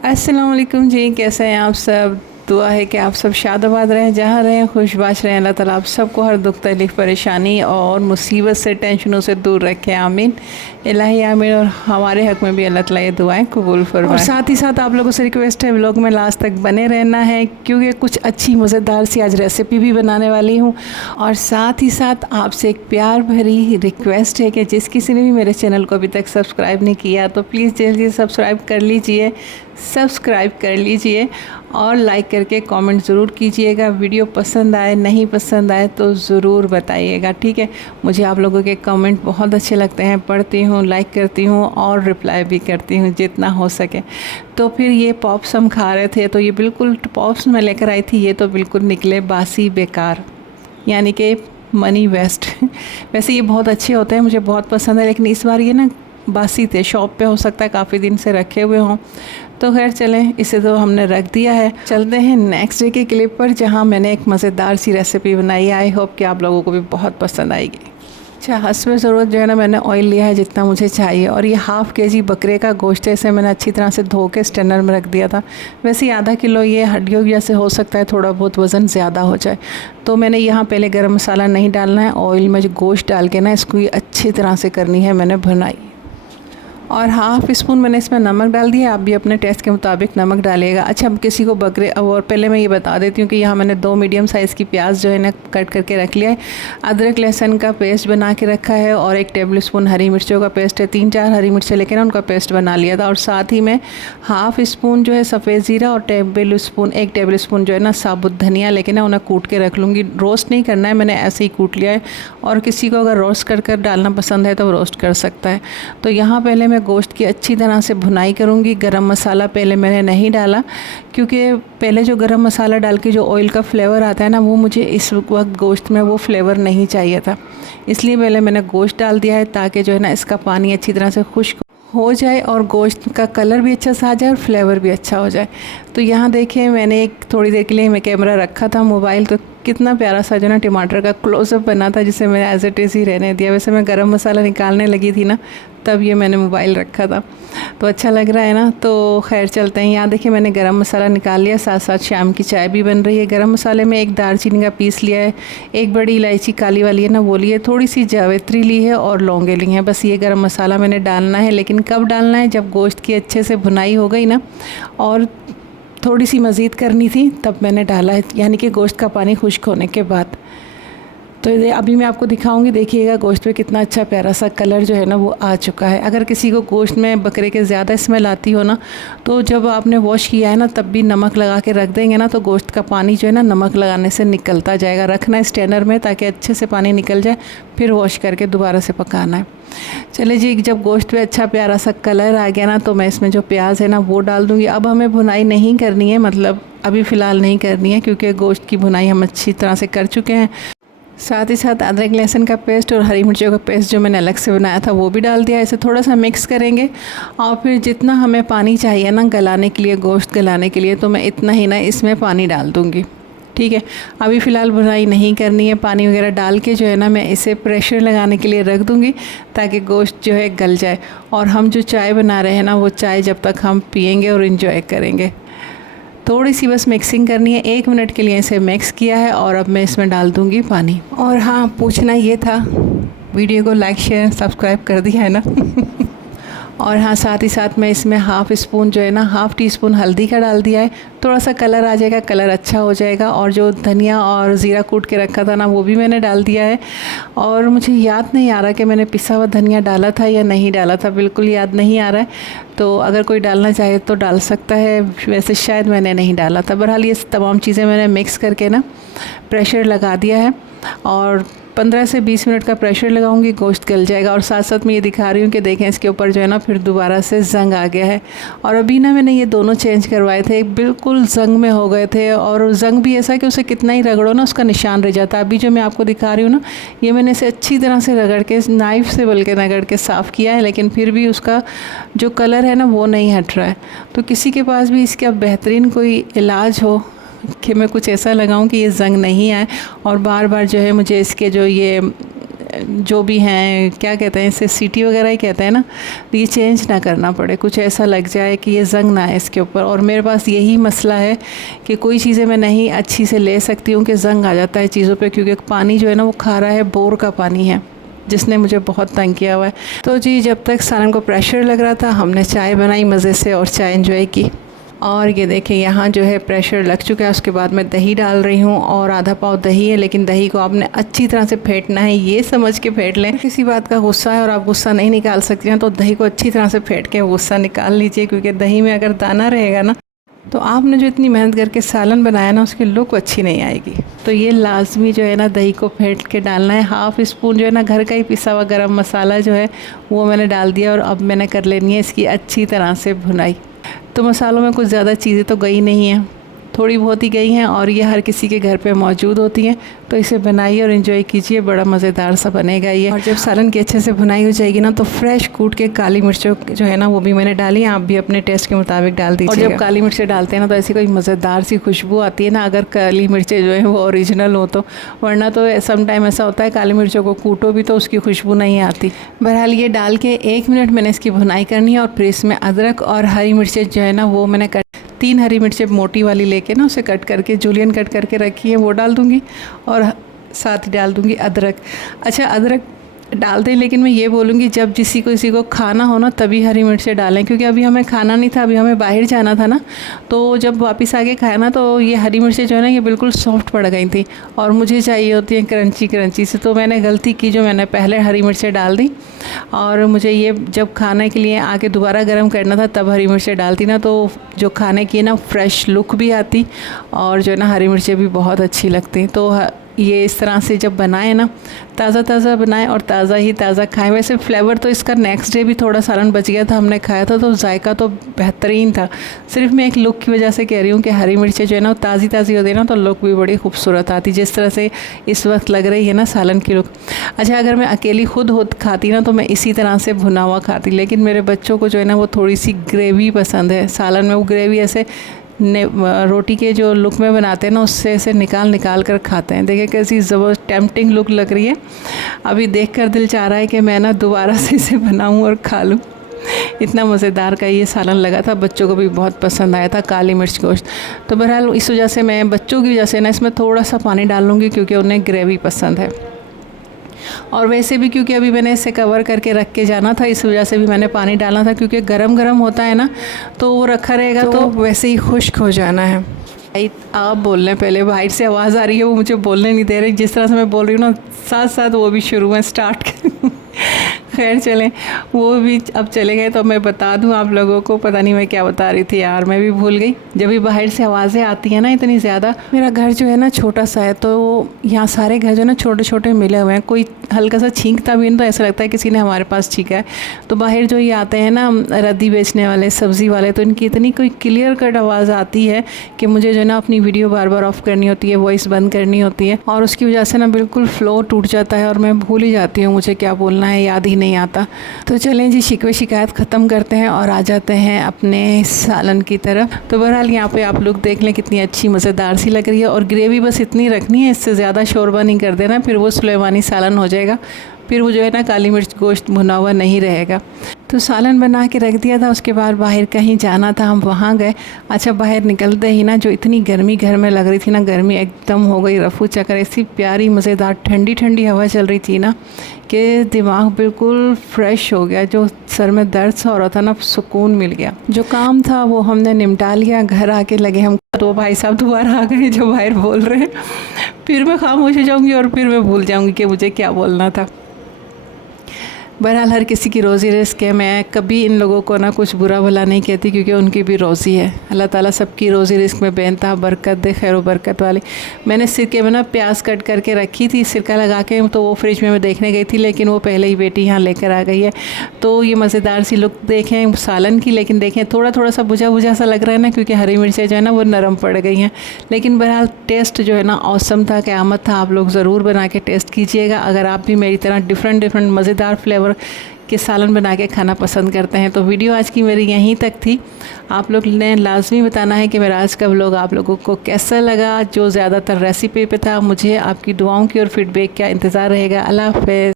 अस्सलाम वालेकुम जी, कैसे हैं आप सब। दुआ है कि आप सब शादाबाद रहें, जहाँ रहें खुशबाश रहें। अल्लाह ताला आप सबको हर दुख तकलीफ़ परेशानी और मुसीबत से टेंशनों से दूर रखें, आमीन इलाही आमीन। और हमारे हक़ में भी अल्लाह ताला ये दुआएं कबूल फरमाए। और साथ ही साथ आप लोगों से रिक्वेस्ट है, व्लॉग में लास्ट तक बने रहना है, क्योंकि कुछ अच्छी मज़ेदार सी आज रेसिपी भी बनाने वाली हूँ। और साथ ही साथ आपसे एक प्यार भरी रिक्वेस्ट है कि जिस किसी ने भी मेरे चैनल को अभी तक सब्सक्राइब नहीं किया तो प्लीज़ जल्दी सब्सक्राइब कर लीजिए, सब्सक्राइब कर लीजिए और लाइक करके कमेंट ज़रूर कीजिएगा। वीडियो पसंद आए नहीं पसंद आए तो ज़रूर बताइएगा, ठीक है। मुझे आप लोगों के कमेंट बहुत अच्छे लगते हैं, पढ़ती हूँ, लाइक करती हूँ और रिप्लाई भी करती हूँ जितना हो सके। तो फिर ये पॉप्स हम खा रहे थे, तो ये बिल्कुल पॉप्स मैं लेकर आई थी, ये तो बिल्कुल निकले बासी बेकार, यानी कि मनी वेस्ट। वैसे ये बहुत अच्छे होते हैं, मुझे बहुत पसंद है, लेकिन इस बार ये ना बासी थे। शॉप पे हो सकता है काफ़ी दिन से रखे हुए हों, तो खैर चलें, इसे तो हमने रख दिया है। चलते हैं नेक्स्ट डे के क्लिप पर, जहाँ मैंने एक मज़ेदार सी रेसिपी बनाई है। आई होप कि आप लोगों को भी बहुत पसंद आएगी। अच्छा, हस्ब ज़रूरत जो है ना, मैंने ऑयल लिया है जितना मुझे चाहिए, और ये हाफ़ केजी बकरे का गोश्त है। इसे मैंने अच्छी तरह से धो के स्टैंडर में रख दिया था। वैसे ही आधा किलो ये हड्डियों की वजह से हो सकता है थोड़ा बहुत वज़न ज़्यादा हो जाए, तो मैंने यहाँ पहले गरम मसाला नहीं डालना है, ऑयल में जो गोश्त डाल के ना इसको ये अच्छी तरह से करनी है मैंने भुनाई। और हाफ़ स्पून मैंने इसमें नमक डाल दिया, आप भी अपने टेस्ट के मुताबिक नमक डालिएगा। अच्छा, अब किसी को बकरे, और पहले मैं ये बता देती हूँ कि यहाँ मैंने 2 मीडियम साइज़ की प्याज जो है ना कट करके रख लिया है। अदरक लहसुन का पेस्ट बना के रखा है, और 1 टेबल स्पून हरी मिर्चों का पेस्ट है। 3-4 हरी मिर्चें लेकर ना उनका पेस्ट बना लिया था। और साथ ही में हाफ़ स्पून जो है सफ़ेद ज़ीरा, और 1 टेबल स्पून जो है ना साबुत धनिया लेके ना उन्हें कूट के रख लूँगी। रोस्ट नहीं करना है, मैंने ऐसे ही कूट लिया है। और किसी को अगर रोस्ट कर डालना पसंद है तो वो रोस्ट कर सकता है। तो यहाँ पहले मैं गोश्त की अच्छी तरह से भुनाई करूँगी। गरम मसाला पहले मैंने नहीं डाला, क्योंकि पहले जो गरम मसाला डाल के जो ऑयल का फ्लेवर आता है ना, वो मुझे इस वक्त गोश्त में वो फ्लेवर नहीं चाहिए था। इसलिए पहले मैंने गोश्त डाल दिया है, ताकि जो है ना इसका पानी अच्छी तरह से खुश्क हो जाए और गोश्त का कलर भी अच्छा सा आ जाए और फ्लेवर भी अच्छा हो जाए। तो यहाँ देखिए, मैंने एक थोड़ी देर के लिए मैं कैमरा रखा था मोबाइल, तो कितना प्यारा सा जो ना टमाटर का क्लोज़अप बना था, जिसे मैंने एज इट इज़ ही रहने दिया। वैसे मैं गरम मसाला निकालने लगी थी ना, तब ये मैंने मोबाइल रखा था, तो अच्छा लग रहा है ना। तो खैर चलते हैं। यहाँ देखिए, मैंने गरम मसाला निकाल लिया, साथ साथ शाम की चाय भी बन रही है। गरम मसाले में 1 दालचीनी का पीस लिया है, 1 बड़ी इलायची काली वाली है ना वो ली है, थोड़ी सी जावित्री ली है और लौंगे ली हैं। बस ये गरम मसाला मैंने डालना है, लेकिन कब डालना है, जब गोश्त की अच्छे से भुनाई हो गई ना और थोड़ी सी मज़ीद करनी थी, तब मैंने डाला है, यानी कि गोश्त का पानी खुश्क होने के बाद। तो ये अभी मैं आपको दिखाऊंगी, देखिएगा गोश्त पे कितना अच्छा प्यारा सा कलर जो है ना वो आ चुका है। अगर किसी को गोश्त में बकरे के ज़्यादा स्मेल आती हो ना, तो जब आपने वॉश किया है ना तब भी नमक लगा के रख देंगे ना, तो गोश्त का पानी जो है ना नमक लगाने से निकलता जाएगा। रखना है स्टैंडर में, ताकि अच्छे से पानी निकल जाए, फिर वॉश करके दोबारा से पकाना है। चले जी, जब गोश्त पे अच्छा प्यारा सा कलर आ गया ना, तो मैं इसमें जो प्याज है ना वो डाल दूँगी। अब हमें भुनाई नहीं करनी है, मतलब अभी फ़िलहाल नहीं करनी है, क्योंकि गोश्त की भुनाई हम अच्छी तरह से कर चुके हैं। साथ ही साथ अदरक लहसुन का पेस्ट और हरी मिर्चों का पेस्ट जो मैंने अलग से बनाया था वो भी डाल दिया। इसे थोड़ा सा मिक्स करेंगे, और फिर जितना हमें पानी चाहिए ना गलाने के लिए, गोश्त गलाने के लिए, तो मैं इतना ही ना इसमें पानी डाल दूँगी, ठीक है। अभी फ़िलहाल भुनाई नहीं करनी है। पानी वगैरह डाल के जो है ना मैं इसे प्रेशर लगाने के लिए रख दूँगी, ताकि गोश्त जो है गल जाए। और हम जो चाय बना रहे हैं ना, वो चाय जब तक हम पियेंगे और इन्जॉय करेंगे। थोड़ी सी बस मिक्सिंग करनी है, 1 मिनट के लिए इसे मिक्स किया है, और अब मैं इसमें डाल दूँगी पानी। और हाँ, पूछना ये था, वीडियो को लाइक शेयर सब्सक्राइब कर दिया है ना। और हाँ, साथ ही साथ मैं इसमें हाफ़ स्पून जो है ना, हाफ़ टी स्पून हल्दी का डाल दिया है। थोड़ा सा कलर आ जाएगा, कलर अच्छा हो जाएगा। और जो धनिया और ज़ीरा कूट के रखा था ना, वो भी मैंने डाल दिया है। और मुझे याद नहीं आ रहा कि मैंने पिसा हुआ धनिया डाला था या नहीं डाला था, बिल्कुल याद नहीं आ रहा है। तो अगर कोई डालना चाहे तो डाल सकता है, वैसे शायद मैंने नहीं डाला था। बहरहाल ये तमाम चीज़ें मैंने मिक्स करके ना प्रेशर लगा दिया है, और 15 से 20 मिनट का प्रेशर लगाऊंगी, गोश्त गल जाएगा। और साथ साथ मैं ये दिखा रही हूँ कि देखें, इसके ऊपर जो है ना फिर दोबारा से जंग आ गया है। और अभी ना मैंने ये दोनों चेंज करवाए थे, बिल्कुल जंग में हो गए थे, और जंग भी ऐसा कि उसे कितना ही रगड़ो ना उसका निशान रह जाता है। अभी जो मैं आपको दिखा रही हूँ ना, ये मैंने इसे अच्छी तरह से रगड़ के, नाइफ़ से बल्कि रगड़ के साफ़ किया है, लेकिन फिर भी उसका जो कलर है ना वो नहीं हट रहा है। तो किसी के पास भी इसका बेहतरीन कोई इलाज हो कि मैं कुछ ऐसा लगाऊं कि ये जंग नहीं आए, और बार बार जो है मुझे इसके जो ये जो भी हैं, क्या कहते हैं इसे, सीटी वगैरह ही कहते हैं ना, तो ये चेंज ना करना पड़े, कुछ ऐसा लग जाए कि ये जंग ना आए इसके ऊपर। और मेरे पास यही मसला है कि कोई चीज़ें मैं नहीं अच्छी से ले सकती हूँ कि जंग आ जाता है चीज़ों पे, क्योंकि पानी जो है ना वो खारा है, बोर का पानी है, जिसने मुझे बहुत तंग किया हुआ है। तो जी जब तक सालन को प्रेशर लग रहा था हमने चाय बनाई मज़े से और चाय एंजॉय की। और ये देखें यहाँ जो है प्रेशर लग चुका है। उसके बाद मैं दही डाल रही हूँ और आधा पाव दही है, लेकिन दही को आपने अच्छी तरह से फेंटना है, ये समझ के फेंट लें। किसी बात का गुस्सा है और आप गुस्सा नहीं निकाल सकती हैं तो दही को अच्छी तरह से फेंट के गुस्सा निकाल लीजिए, क्योंकि दही में अगर दाना रहेगा ना तो आपने जो इतनी मेहनत करके सालन बनाया ना उसकी लुक अच्छी नहीं आएगी। तो ये लाजमी जो है ना दही को फेंट के डालना है। हाफ़ स्पून जो है ना घर का ही पिसा हुआ गरम मसाला जो है वो मैंने डाल दिया और अब मैंने कर लेनी है इसकी अच्छी तरह से भुनाई। तो मसालों में कुछ ज़्यादा चीज़ें तो गई नहीं हैं, थोड़ी बहुत ही गई हैं और ये हर किसी के घर पे मौजूद होती हैं। तो इसे बनाइए और इन्जॉय कीजिए, बड़ा मज़ेदार सा बनेगा ये। और जब सालन की अच्छे से भुनाई हो जाएगी ना तो फ्रेश कूट के काली मिर्चों जो है ना वो भी मैंने डाली, आप भी अपने टेस्ट के मुताबिक डाल दीजिए। और जब काली मिर्चें डालते हैं ना तो ऐसी कोई मज़ेदार सी खुशबू आती है ना, अगर काली मिर्चें जो है वो ओरिजिनल हो तो, वरना तो सम टाइम ऐसा होता है काली मिर्चों को कूटो भी तो उसकी खुशबू नहीं आती। बहरहाल ये डाल के 1 मिनट मैंने इसकी भुनाई करनी है और फिर इसमें अदरक और हरी मिर्चें जो है ना वो मैंने 3 हरी मिर्चें मोटी वाली लेके ना उसे कट करके जूलियन कट करके रखी है वो डाल दूँगी और साथ ही डाल दूँगी अदरक। अच्छा अदरक डाल दें, लेकिन मैं ये बोलूँगी जब किसी को खाना हो ना तभी हरी मिर्चें डालें, क्योंकि अभी हमें खाना नहीं था, अभी हमें बाहर जाना था ना, तो जब वापस आके खाया ना तो ये हरी मिर्चें जो है ना ये बिल्कुल सॉफ्ट पड़ गई थी और मुझे चाहिए होती हैं क्रंची क्रंची से। तो मैंने गलती की, जो मैंने पहले हरी मिर्चें डाल दी और मुझे ये जब खाने के लिए आके दोबारा गर्म करना था तब हरी मिर्चें डालती ना तो जो खाने की ना फ्रेश लुक भी आती और जो है ना हरी मिर्चें भी बहुत अच्छी लगती। तो ये इस तरह से जब बनाएं ना, ताज़ा ताज़ा बनाएं और ताज़ा ही ताज़ा खाएं। वैसे फ्लेवर तो इसका नेक्स्ट डे भी थोड़ा सालन बच गया था, हमने खाया था तो जायका तो बेहतरीन था। सिर्फ मैं एक लुक की वजह से कह रही हूँ कि हरी मिर्चें जो है ना ताज़ी ताज़ी होती है ना तो लुक भी बड़ी खूबसूरत आती, जिस तरह से इस वक्त लग रही है ना सालन की लुक। अच्छा अगर मैं अकेली खुद खाती ना तो मैं इसी तरह से भुना हुआ खाती, लेकिन मेरे बच्चों को जो है ना वो थोड़ी सी ग्रेवी पसंद है सालन में। वो ग्रेवी ऐसे रोटी के जो लुक में बनाते हैं ना उससे ऐसे निकाल कर खाते हैं। देखिए कैसी ज़बरदस्त टेम्पटिंग लुक लग रही है। अभी देखकर दिल चाह रहा है कि मैं ना दोबारा से इसे बनाऊं और खा लूं। इतना मज़ेदार का ये सालन लगा था, बच्चों को भी बहुत पसंद आया था काली मिर्च गोश्त। तो बहरहाल इस वजह से मैं बच्चों की वजह से ना इसमें थोड़ा सा पानी डाल लूँगी, क्योंकि उन्हें ग्रेवी पसंद है। और वैसे भी क्योंकि अभी मैंने इसे कवर करके रख के जाना था, इस वजह से भी मैंने पानी डालना था, क्योंकि गरम गरम होता है ना तो वो रखा रहेगा तो वैसे ही खुश्क हो जाना है। आप बोल रहे हैं, पहले बाहर से आवाज़ आ रही है, वो मुझे बोलने नहीं दे रही। जिस तरह से मैं बोल रही हूँ ना साथ साथ वो भी शुरू में स्टार्ट खैर चलें, वो भी अब चले गए तो मैं बता दूं आप लोगों को। पता नहीं मैं क्या बता रही थी यार, मैं भी भूल गई। जब भी बाहर से आवाज़ें आती हैं ना इतनी ज़्यादा, मेरा घर जो है ना छोटा सा है तो यहाँ सारे घर जो है ना छोटे छोटे मिले हुए हैं, कोई हल्का सा छींकता भी नहीं तो ऐसा लगता है किसी ने हमारे पास छींका है। तो बाहर जो ये आते हैं ना रद्दी बेचने वाले, सब्ज़ी वाले, तो इनकी इतनी कोई क्लियर कट आवाज़ आती है कि मुझे जो है ना अपनी वीडियो बार बार ऑफ़ करनी होती है, वॉइस बंद करनी होती है, और उसकी वजह से ना बिल्कुल फ्लो टूट जाता है और मैं भूल ही जाती हूँ मुझे क्या बोलना है, याद ही नहीं आता। तो चलें जी, शिकवे शिकायत ख़त्म करते हैं और आ जाते हैं अपने सालन की तरफ। तो बहरहाल यहाँ पे आप लोग देख लें कितनी अच्छी मज़ेदार सी लग रही है, और ग्रेवी बस इतनी रखनी है, इससे ज़्यादा शोरबा नहीं कर देना, फिर वो सुलेमानी सालन हो जाएगा, फिर वो जो है ना काली मिर्च गोश्त भुना हुआ नहीं रहेगा। तो सालन बना के रख दिया था, उसके बाद बाहर कहीं जाना था, हम वहाँ गए। अच्छा बाहर निकलते ही ना जो इतनी गर्मी घर में लग रही थी ना, गर्मी एकदम हो गई रफू चक्कर। ऐसी प्यारी मज़ेदार ठंडी ठंडी हवा चल रही थी ना कि दिमाग बिल्कुल फ्रेश हो गया। जो सर में दर्द सा हो रहा था ना, सुकून मिल गया। जो काम था वो हमने निपटा लिया, घर आके लगे हम तो भाई साहब दोबारा आ गए जो बाहर बोल रहे हैं। फिर मैं खामोश हो जाऊँगी और फिर मैं भूल जाऊँगी कि मुझे क्या बोलना था। बहरहाल हर किसी की रोज़ी रिस्क है, मैं कभी इन लोगों को ना कुछ बुरा भला नहीं कहती, क्योंकि उनकी भी रोज़ी है। अल्लाह ताला सबकी रोज़ी रिस्क में बेनता बरकत दे, खैर व बरकत वाली। मैंने सिरके में ना प्याज कट करके रखी थी, सिरका लगा के, तो वो फ्रिज में मैं देखने गई थी, लेकिन वो पहले ही बेटी यहाँ लेकर आ गई है। तो ये मज़ेदार सी लुक देखें सालन की, लेकिन देखें थोड़ा थोड़ा सा बुझा बुझा सा लग रहा है ना, क्योंकि हरी मिर्चें जो है ना वो नरम पड़ गई हैं। लेकिन बहरहाल टेस्ट जो है ना औसम था, क़यामत था। आप लोग ज़रूर बना के टेस्ट कीजिएगा, अगर आप भी मेरी तरह डिफरेंट मज़ेदार फ्लेवर के सालन बना के खाना पसंद करते हैं। तो वीडियो आज की मेरी यहीं तक थी। आप लोग ने लाजमी बताना है कि मेरा आज का व्लॉग आप लोगों को कैसा लगा। जो ज़्यादातर रेसिपी पे था, मुझे आपकी दुआओं की और फीडबैक का इंतज़ार रहेगा। अल्लाह हाफ़िज़।